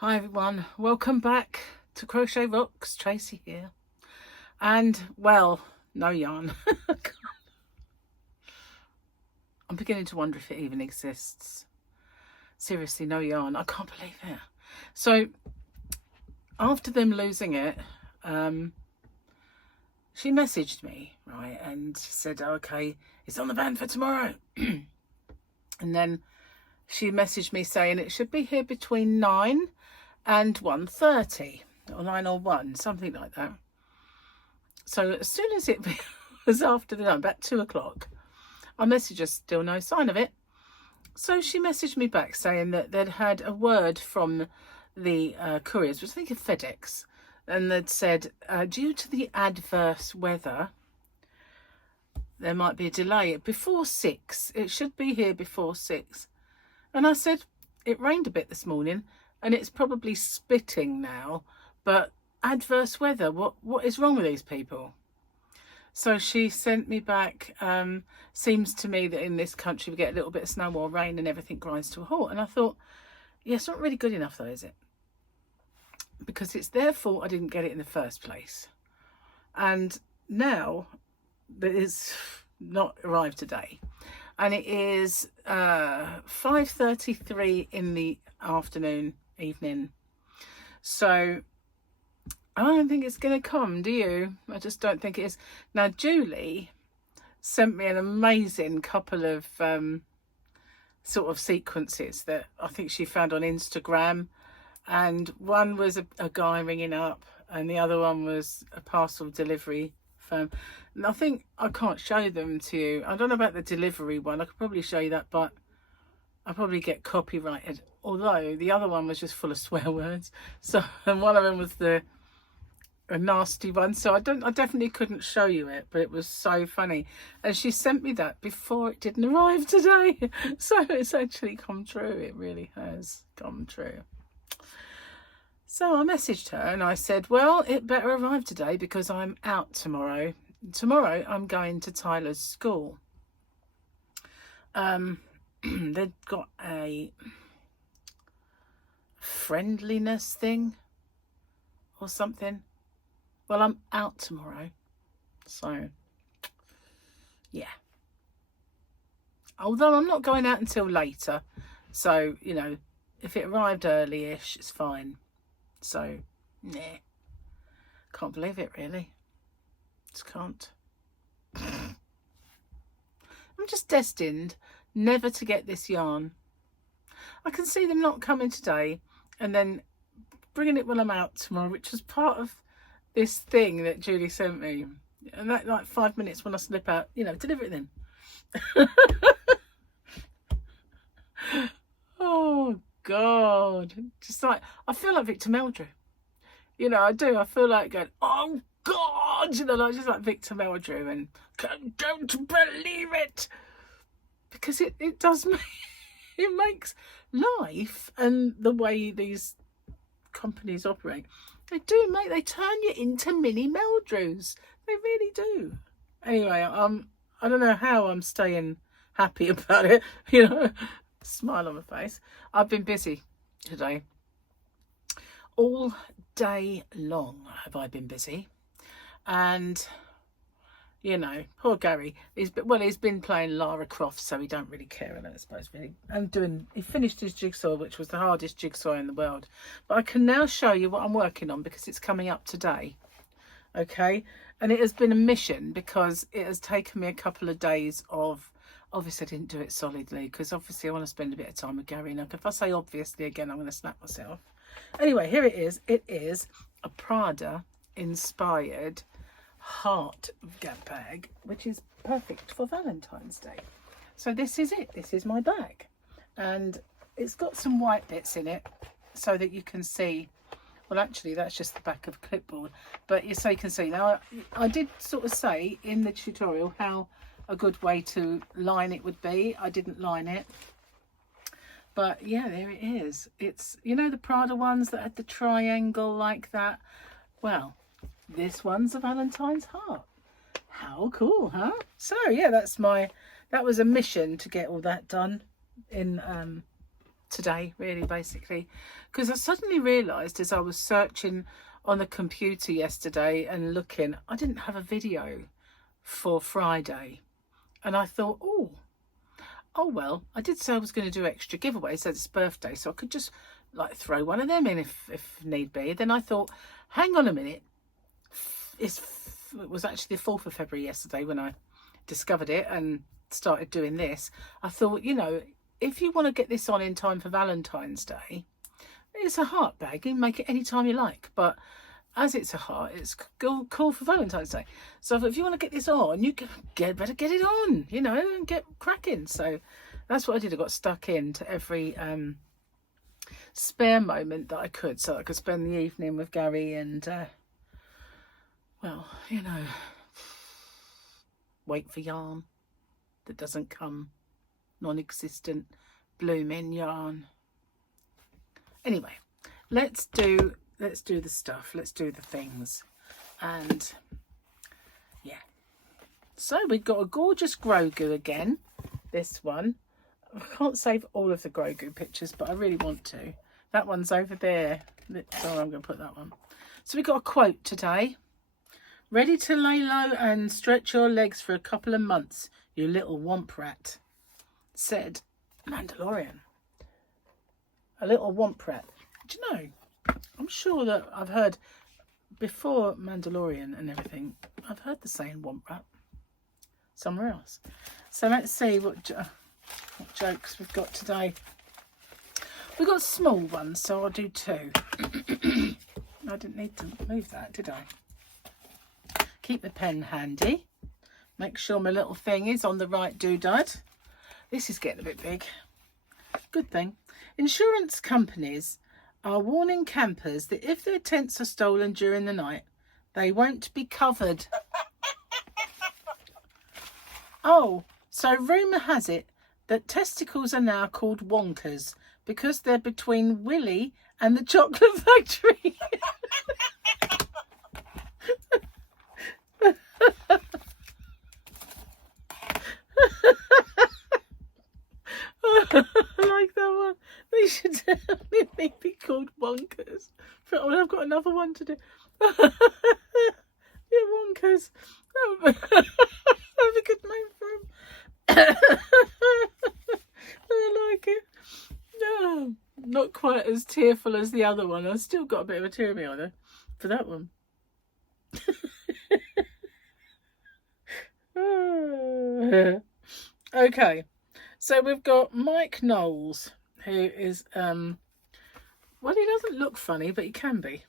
Hi everyone, welcome back to Crochet Rocks. Tracy here, and well, no yarn. I'm beginning to wonder if it even exists. Seriously, no yarn. I can't believe it. So after them losing it, she messaged me, right, and said, okay, it's on the van for tomorrow. And then she messaged me saying it should be here between 9 and 1:30, or 9 or 1, something like that. So as soon as it was after the night, about 2 o'clock, I messaged her, still no sign of it. So she messaged me back saying that they'd had a word from the couriers, which I think of FedEx, and they'd said, due to the adverse weather, there might be a delay before 6. It should be here before 6. And I said, it rained a bit this morning, and it's probably spitting now, but adverse weather, what is wrong with these people? So she sent me back, seems to me that in this country we get a little bit of snow or rain and everything grinds to a halt. And I thought, yeah, it's not really good enough though, is it? Because it's their fault I didn't get it in the first place. And now that it's not arrived today, and it is 5:33 in the evening. So I don't think it's going to come, do you? I just don't think it is. Now, Julie sent me an amazing couple of sort of sequences that I think she found on Instagram. And one was a guy ringing up, and the other one was a parcel delivery firm. And I think I can't show them to you. I don't know about the delivery one. I could probably show you that, but I'll probably get copyrighted. Although the other one was just full of swear words. So, and one of them was a nasty one. So I definitely couldn't show you it, but it was so funny. And she sent me that before it didn't arrive today. So it's actually come true. It really has come true. So I messaged her and I said, well, it better arrive today because I'm out tomorrow. Tomorrow I'm going to Tyler's school. They've got a friendliness thing or something. Well, I'm out tomorrow. So, yeah. Although I'm not going out until later. So, you know, if it arrived early-ish, it's fine. So, nah. Can't believe it, really. Just can't. I'm just destined never to get this yarn. I can see them not coming today and then bringing it when I'm out tomorrow, which was part of this thing that Julie sent me. And that, like 5 minutes when I slip out, you know, deliver it then. Oh, God. Just like, I feel like Victor Meldrew. You know, I do. I feel like going, oh, God. You know, like, just like Victor Meldrew and don't believe it. Because it does make, it makes life and the way these companies operate, they turn you into mini Meldrews. They really do. Anyway, I don't know how I'm staying happy about it, you know, smile on my face. I've been busy today. All day long have I been busy. And you know, poor Gary, he's been playing Lara Croft, so he don't really care, I suppose, really. He finished his jigsaw, which was the hardest jigsaw in the world. But I can now show you what I'm working on because it's coming up today. Okay? And it has been a mission because it has taken me a couple of days of, obviously I didn't do it solidly because obviously I want to spend a bit of time with Gary. Now, if I say obviously again, I'm going to snap myself. Anyway, here it is. It is a Prada inspired heart gap bag, which is perfect for Valentine's Day. So this is it. This is my bag, and it's got some white bits in it so that you can see. Well, actually that's just the back of clipboard, but so you can see. Now I did sort of say in the tutorial how a good way to line it would be. I didn't line it, but yeah, there it is. It's, you know, the Prada ones that had the triangle like that. Well, this one's a Valentine's heart. How cool, huh? So yeah, that was a mission to get all that done in today, really, basically, because I suddenly realised as I was searching on the computer yesterday and looking, I didn't have a video for Friday, and I thought, oh well, I did say I was going to do extra giveaways as it's birthday, so I could just like throw one of them in if need be. Then I thought, hang on a minute, it was actually the 4th of February yesterday when I discovered it and started doing this. I thought, you know, if you want to get this on in time for Valentine's Day, it's a heart bag. You can make it any time you like, but as it's a heart, it's cool for Valentine's Day. So if you want to get this on, you better get it on, you know, and get cracking. So that's what I did. I got stuck into every spare moment that I could, so I could spend the evening with Gary and, well, you know, wait for yarn that doesn't come, non-existent, blooming yarn. Anyway, let's do the stuff, let's do the things. And yeah, so we've got a gorgeous Grogu again, this one. I can't save all of the Grogu pictures, but I really want to. That one's over there, so I'm going to put that one. So we've got a quote today: ready to lay low and stretch your legs for a couple of months, you little womp rat, said Mandalorian. A little womp rat. Do you know, I'm sure that I've heard before Mandalorian and everything, I've heard the saying womp rat somewhere else. So let's see what jokes we've got today. We've got small ones, so I'll do 2. I didn't need to move that, did I? Keep the pen handy. Make sure my little thing is on the right doodad. This is getting a bit big. Good thing. Insurance companies are warning campers that if their tents are stolen during the night, they won't be covered. Oh, so rumour has it that testicles are now called wonkers because they're between Willy and the chocolate factory. I like that one. They should definitely be called wonkers. Oh, I've got another one to do. Yeah, wonkers. That'd be a good name for them. I like it. No, not quite as tearful as the other one. I've still got a bit of a tear in my eye for that one. Okay. So we've got Mike Knowles, who is, well, he doesn't look funny, but he can be.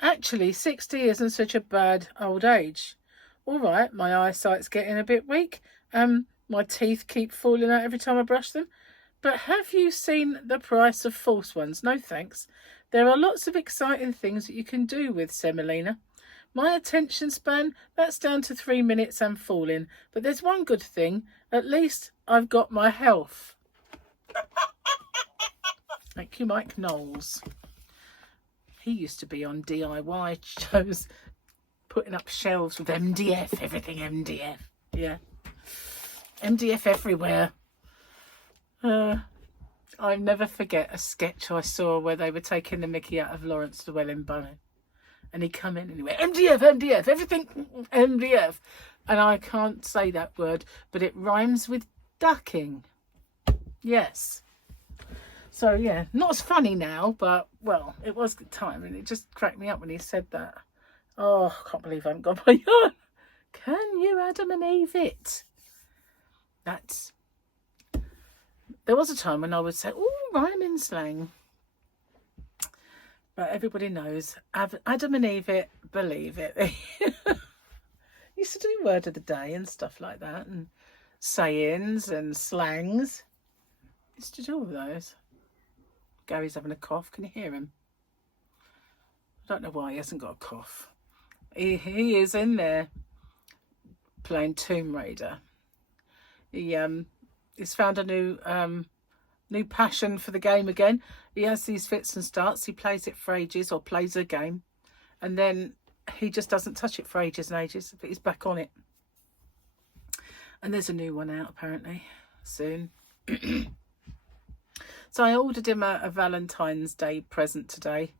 Actually, 60 isn't such a bad old age. All right, my eyesight's getting a bit weak. My teeth keep falling out every time I brush them. But have you seen the price of false ones? No, thanks. There are lots of exciting things that you can do with semolina. My attention span, that's down to 3 minutes and falling. But there's one good thing. At least I've got my health. Thank you, Mike Knowles. He used to be on DIY shows, putting up shelves with MDF, everything MDF. Yeah. MDF everywhere. I never forget a sketch I saw where they were taking the mickey out of Lawrence Llewellyn-Bowen. And he'd come in and he went, MDF, MDF, everything MDF. And I can't say that word, but it rhymes with ducking. Yes. So, yeah, not as funny now, but, well, it was good time. And it just cracked me up when he said that. Oh, I can't believe I haven't got my yarn. Can you Adam and Eve it? That's... There was a time when I would say, oh, rhyming slang. But everybody knows, Adam and Eve it, believe it. Used to do word of the day and stuff like that, and sayings and slangs. Used to do all those. Gary's having a cough. Can you hear him? I don't know why he hasn't got a cough. He is in there playing Tomb Raider. He's found a new passion for the game again. He has these fits and starts. He plays it for ages, or plays a game, and then he just doesn't touch it for ages and ages, but he's back on it. And there's a new one out apparently soon. So I ordered him a Valentine's Day present today.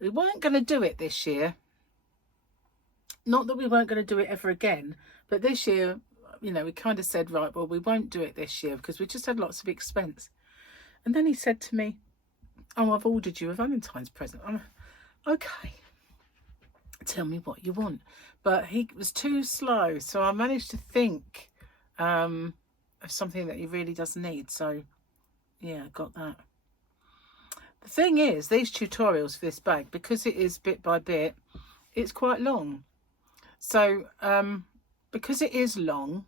We weren't going to do it this year. Not that we weren't going to do it ever again, but this year, you know, we kind of said, right, well, we won't do it this year because we just had lots of expense. And then he said to me, oh, I've ordered you a Valentine's present. I'm okay. Tell me what you want. But he was too slow, so I managed to think of something that he really does need. So yeah, I got that. The thing is, these tutorials for this bag, because it is bit by bit, it's quite long. So because it is long,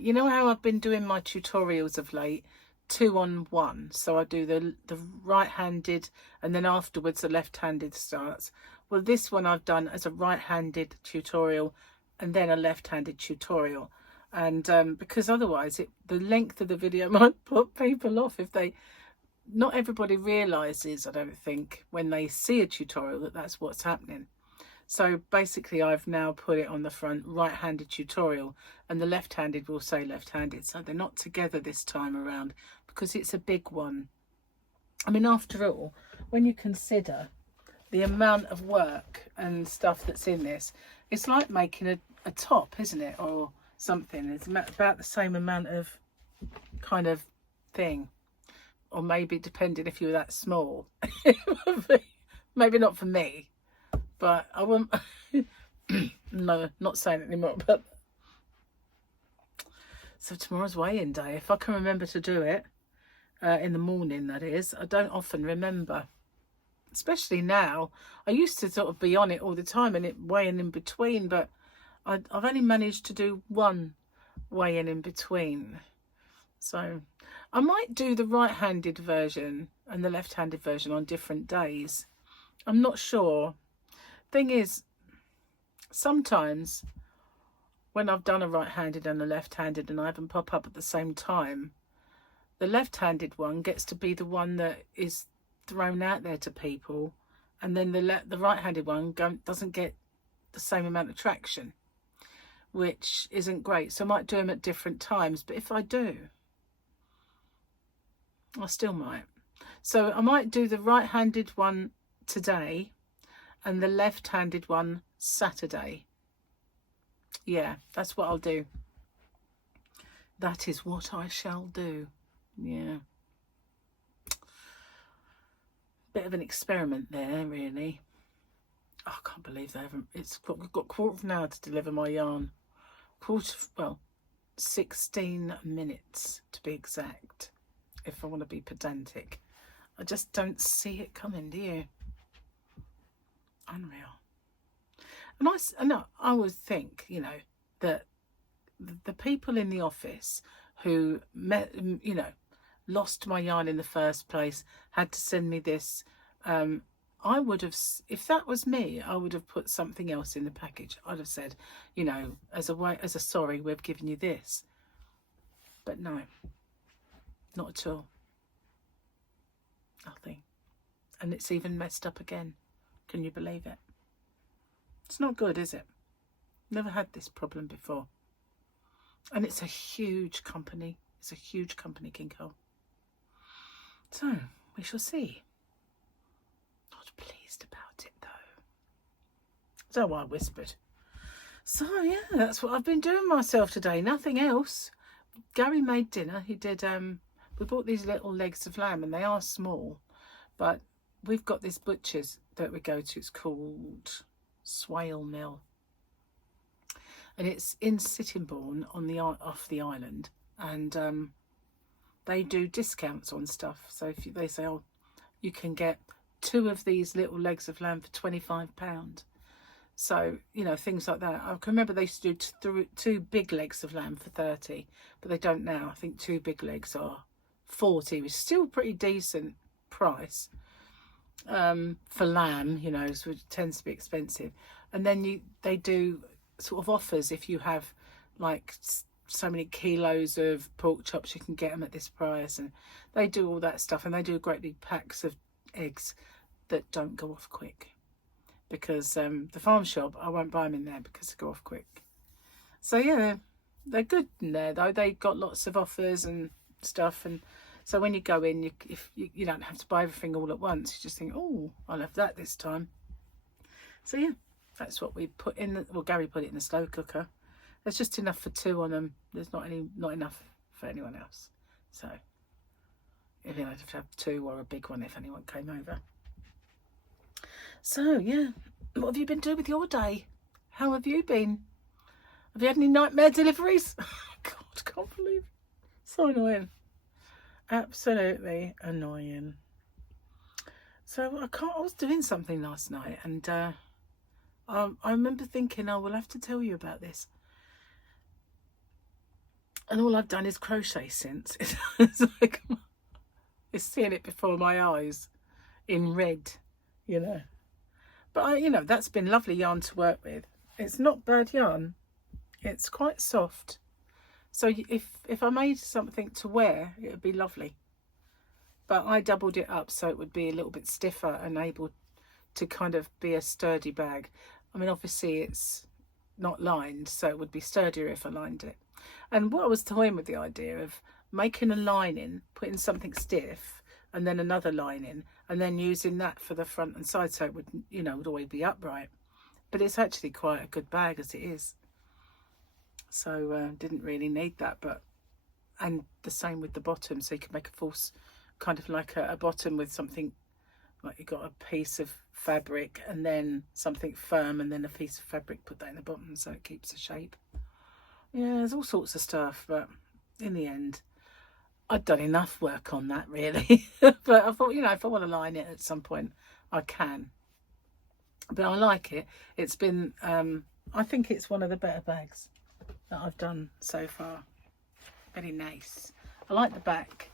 you know how I've been doing my tutorials of late, 2 on 1. So I do the right-handed, and then afterwards the left-handed starts. Well, this one I've done as a right-handed tutorial and then a left-handed tutorial. And because otherwise the length of the video might put people off if they... Not everybody realises, I don't think, when they see a tutorial that that's what's happening. So basically I've now put it on the front, right-handed tutorial, and the left-handed will say left-handed. So they're not together this time around because it's a big one. I mean, after all, when you consider the amount of work and stuff that's in this, it's like making a top, isn't it? Or something. It's about the same amount of kind of thing. Or maybe depending if you're that small. Maybe not for me. But I won't... No, not saying it anymore. But so tomorrow's weigh-in day. If I can remember to do it, in the morning, that is. I don't often remember. Especially now. I used to sort of be on it all the time and it weighing in between. But I've only managed to do one weigh-in in between. So I might do the right-handed version and the left-handed version on different days. I'm not sure. Thing is, sometimes when I've done a right-handed and a left-handed and I have them pop up at the same time, the left-handed one gets to be the one that is thrown out there to people, and then the right-handed one doesn't get the same amount of traction, which isn't great. So I might do them at different times, but if I do, I still might. So I might do the right-handed one today and the left-handed one Saturday. Yeah, that's what I'll do. That is what I shall do. Yeah. Bit of an experiment there, really. Oh, I can't believe they haven't... We've got a quarter of an hour to deliver my yarn. 16 minutes to be exact, if I want to be pedantic. I just don't see it coming, do you? Unreal. And I would think, you know, that the people in the office who lost my yarn in the first place had to send me this. I would have, if that was me, I would have put something else in the package. I'd have said, you know, as a sorry, we've given you this. But no, not at all. Nothing. And it's even messed up again. Can you believe it? It's not good, is it? Never had this problem before. And it's a huge company. It's a huge company, King Cole. So, we shall see. Not pleased about it, though. So I whispered. So, yeah, that's what I've been doing myself today. Nothing else. Gary made dinner. He did, we bought these little legs of lamb, and they are small. But we've got this butcher's that we go to. It's called Swale Mill. And it's in Sittingbourne off the island. And they do discounts on stuff. So if they say, oh, you can get 2 of these little legs of lamb for £25. So, you know, things like that. I can remember they used to do 2 big legs of lamb for 30, but they don't now. I think 2 big legs are 40, which is still a pretty decent price for lamb, you know, so it tends to be expensive. And then they do sort of offers if you have like so many kilos of pork chops, you can get them at this price, and they do all that stuff. And they do great big packs of eggs that don't go off quick, because the farm shop, I won't buy them in there because they go off quick. So yeah, they're good in there though. They got lots of offers and stuff, and So when you go in, you don't have to buy everything all at once. You just think, oh, I'll have that this time. So yeah, that's what we put in. Well, Gary put it in the slow cooker. There's just enough for 2 on them. There's not enough for anyone else. So if you have to have 2 or a big one if anyone came over. So yeah, what have you been doing with your day? How have you been? Have you had any nightmare deliveries? God, I can't believe it. So annoying. Absolutely annoying. So I was doing something last night, and I remember thinking, oh, we'll have to tell you about this. And all I've done is crochet since. It's like, it's seeing it before my eyes in red, you know. But you know, that's been lovely yarn to work with. It's not bad yarn. It's quite soft. So if I made something to wear, it would be lovely. But I doubled it up so it would be a little bit stiffer and able to kind of be a sturdy bag. I mean, obviously it's not lined, so it would be sturdier if I lined it. And what I was toying with the idea of making a lining, putting something stiff, and then another lining, and then using that for the front and side, so it would, you know, would always be upright. But it's actually quite a good bag as it is. So didn't really need that, and the same with the bottom, so you could make a false kind of like a bottom with something like you got a piece of fabric and then something firm and then a piece of fabric, put that in the bottom so it keeps the shape. Yeah, there's all sorts of stuff, but in the end I'd done enough work on that really. But I thought, you know, if I want to line it at some point I can. But I like it. It's been I think it's one of the better bags that I've done so far. Very nice. I like the back.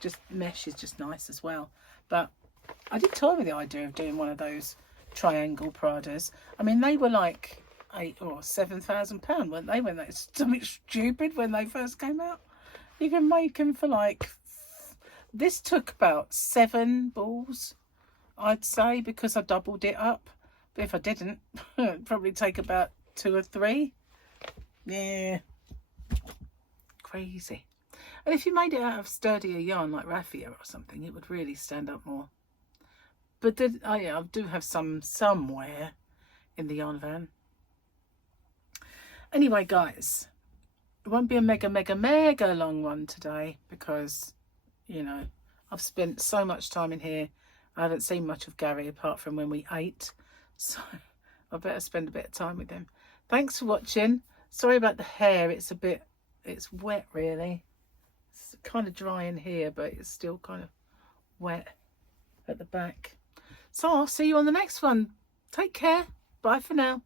Just mesh is just nice as well. But I did toy with the idea of doing one of those triangle Pradas. I mean, they were like £8,000 or £7,000, weren't they? When they something stupid when they first came out. You can make them for like. This took about 7 balls, I'd say, because I doubled it up. But if I didn't, it'd probably take about 2 or 3. Yeah, crazy. And if you made it out of sturdier yarn like raffia or something, it would really stand up more. But then, oh yeah, I do have some somewhere in the yarn van. Anyway, guys, it won't be a mega long one today because, you know, I've spent so much time in here. I haven't seen much of Gary apart from when we ate, so I better spend a bit of time with him. Thanks for watching. Sorry about the hair, it's wet really. It's kind of dry in here, but it's still kind of wet at the back. So I'll see you on the next one. Take care. Bye for now.